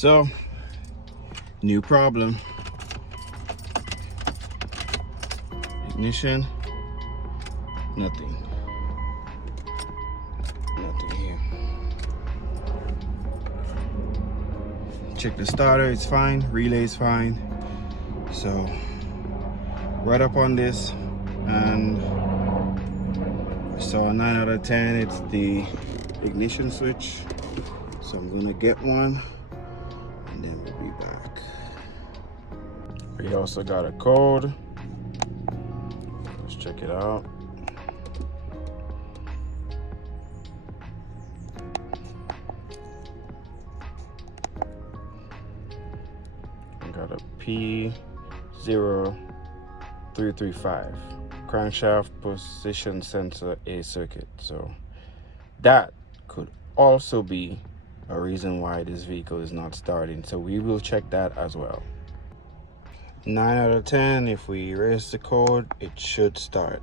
So, new problem. Ignition, nothing. Nothing here. Check the starter, it's fine. Relay is fine. So, right up on this, and so 9 out of 10. It's the ignition switch. So I'm gonna get one, and then we'll be back. We also got a code. Let's check it out. I got a P0335 crankshaft position sensor A circuit. So that could also be a reason why this vehicle is not starting. So we will check that as well. 9 out of 10. If we erase the code, it should start.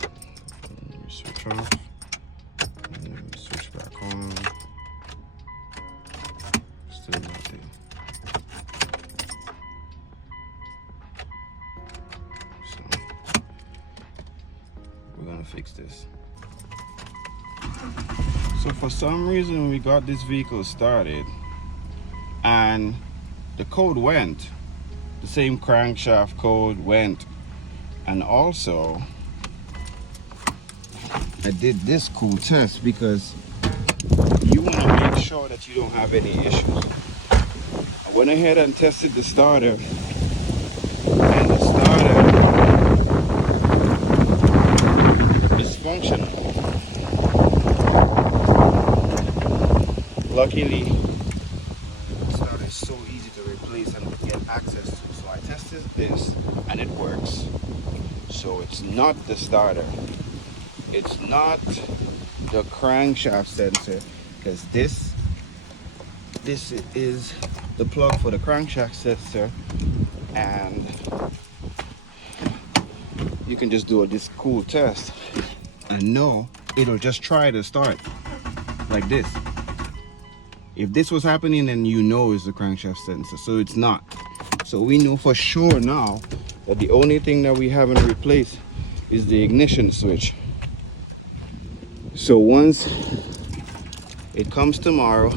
Let me switch off. And then we switch back on. Still nothing. So we're gonna fix this. So for some reason we got this vehicle started and the code went. The same crankshaft code went. And also I did this cool test because you want to make sure that you don't have any issues. I went ahead and tested the starter, and the starter is functional. Luckily, the starter is so easy to replace and get access to. So I tested this and it works. So it's not the starter. It's not the crankshaft sensor, because this is the plug for the crankshaft sensor, and you can just do this cool test and know it'll just try to start like this. If this was happening, then you know it's the crankshaft sensor. So it's not. So we know for sure now that the only thing that we haven't replaced is the ignition switch. So once it comes tomorrow,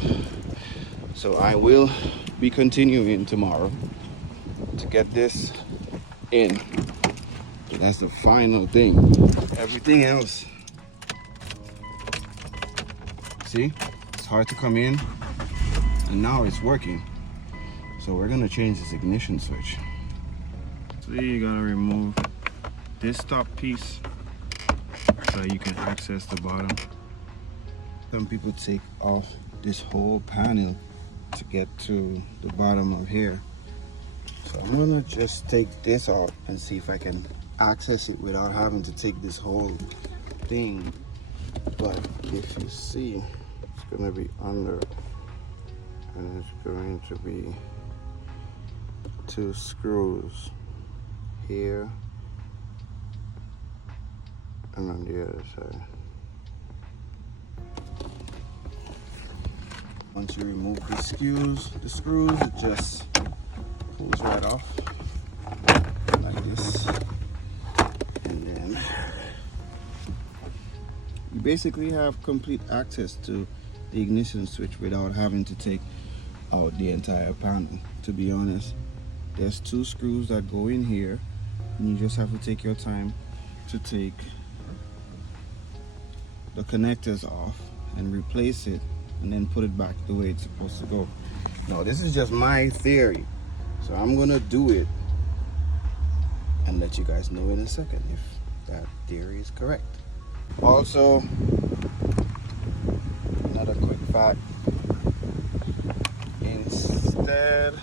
so I will be continuing tomorrow to get this in. That's the final thing. Everything else, see, it's hard to come in, and now it's working. So we're gonna change this ignition switch. So you gotta remove this top piece so you can access the bottom. Some people take off this whole panel to get to the bottom of here. So I'm gonna just take this off and see if I can access it without having to take this whole thing. But if you see, it's gonna be under, and it's going to be 2 screws here and on the other side. Once you remove the screws, it just pulls right off like this, and then you basically have complete access to the ignition switch without having to take out the entire panel. To be honest, there's 2 screws that go in here, and you just have to take your time to take the connectors off and replace it, and then put it back the way it's supposed to go. Now this is just my theory, so I'm gonna do it and let you guys know in a second if that theory is correct. Also, another quick fact, instead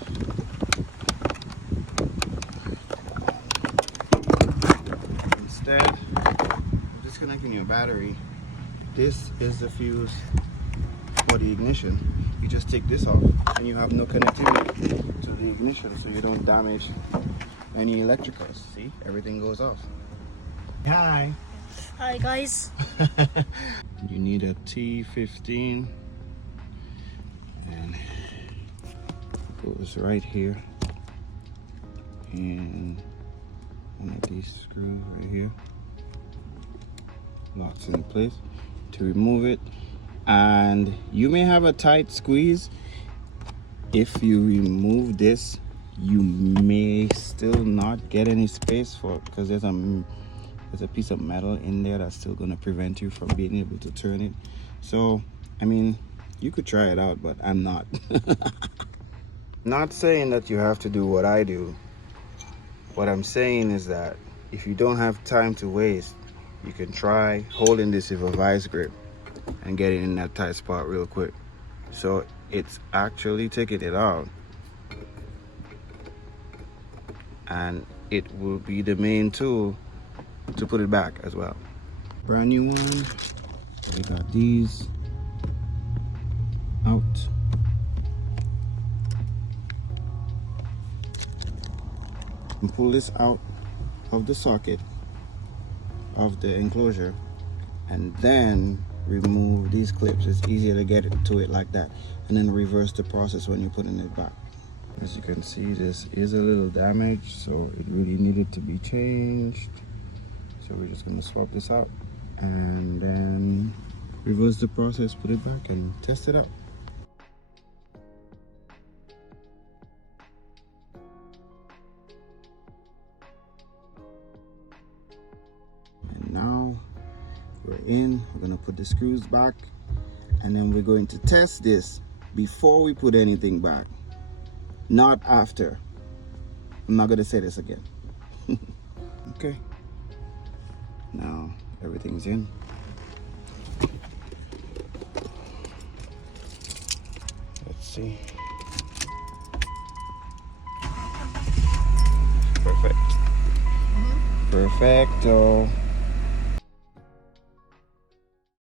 of disconnecting your battery, this is the fuse for the ignition. You just take this off and you have no connectivity to the ignition, so you don't damage any electricals. See, everything goes off. Hi. Hi guys. You need a T15 and goes right here, and one of these screws right here locks in place. To remove it, and you may have a tight squeeze. If you remove this, you may still not get any space for it, because there's a piece of metal in there that's still going to prevent you from being able to turn it. So I mean, you could try it out, but I'm not. Not saying that you have to do what I do. What I'm saying is that if you don't have time to waste, you can try holding this with a vice grip and getting in that tight spot real quick. So it's actually taking it out, and it will be the main tool to put it back as well. Brand new one. We got these out. And pull this out of the socket of the enclosure, and then remove these clips. It's easier to get to it like that, and then reverse the process when you're putting it back. As you can see, this is a little damaged, so it really needed to be changed. So we're just going to swap this out and then reverse the process, put it back, and test it out. And now we're in. We're going to put the screws back, and then we're going to test this before we put anything back, not after. I'm not going to say this again. Okay. Now everything's in. Let's see. Perfect. Perfecto.